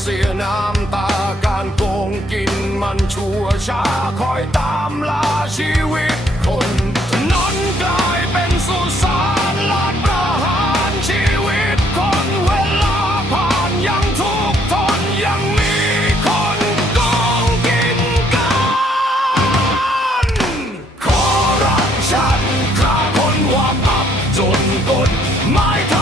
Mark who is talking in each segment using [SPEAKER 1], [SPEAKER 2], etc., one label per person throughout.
[SPEAKER 1] เสียน้ำตาการโกงกินมันชั่วช้าคอยตามลาชีวิตคนถนนกลายเป็นสุสานลาดประหารชีวิตคนเวลาผ่านยังทุกข์ทนยังมีคนโกงกินกันคอร์รัปชันฆ่าคนว่าอับจนกฎหมายไทยท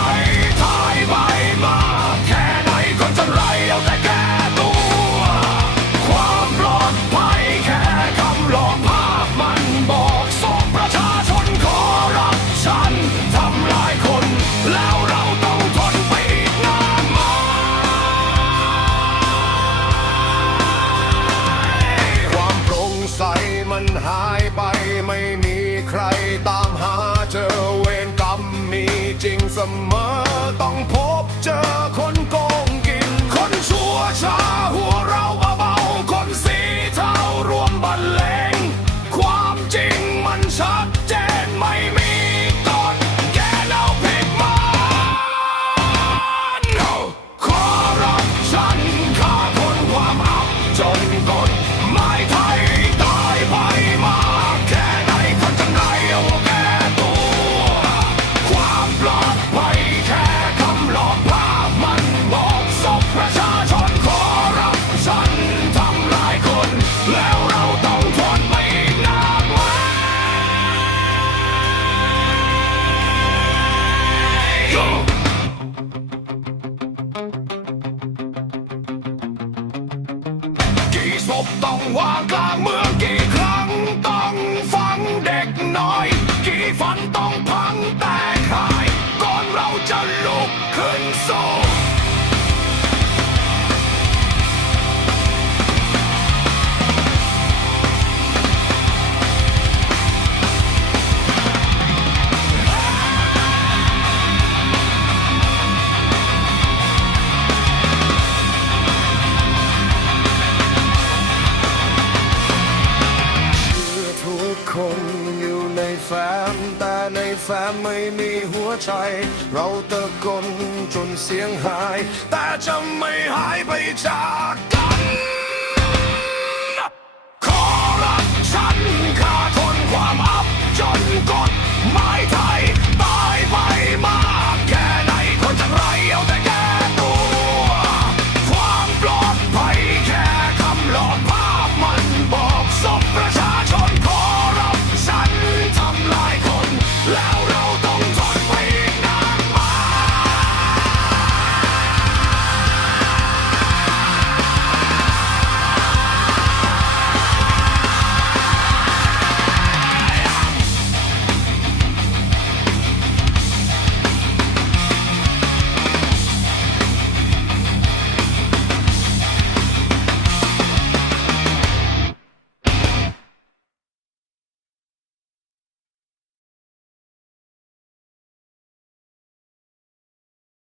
[SPEAKER 1] มอต้องพบเจอคนโกงกิน คนชั่วช้าหัวเราเบาๆคนสีเทารวมบรรเลงความจริงมันชัดเจนไม่มีตอนแกเล่าผิดมาคอร์รัปชันฆ่าคนความอับจนกฎหมายไทย ต้องวางกลางเมืองกี่ครั้งต้องฟังเด็กน้อย กี่ฝันต้องพังแตกหาย ก่อนเราจะลุกขึ้นสู้ แฟนแฟ้มไม่มีหัวใจ เราตะโกนจนเสียงหาย แต่จะไม่หายไปจากกัน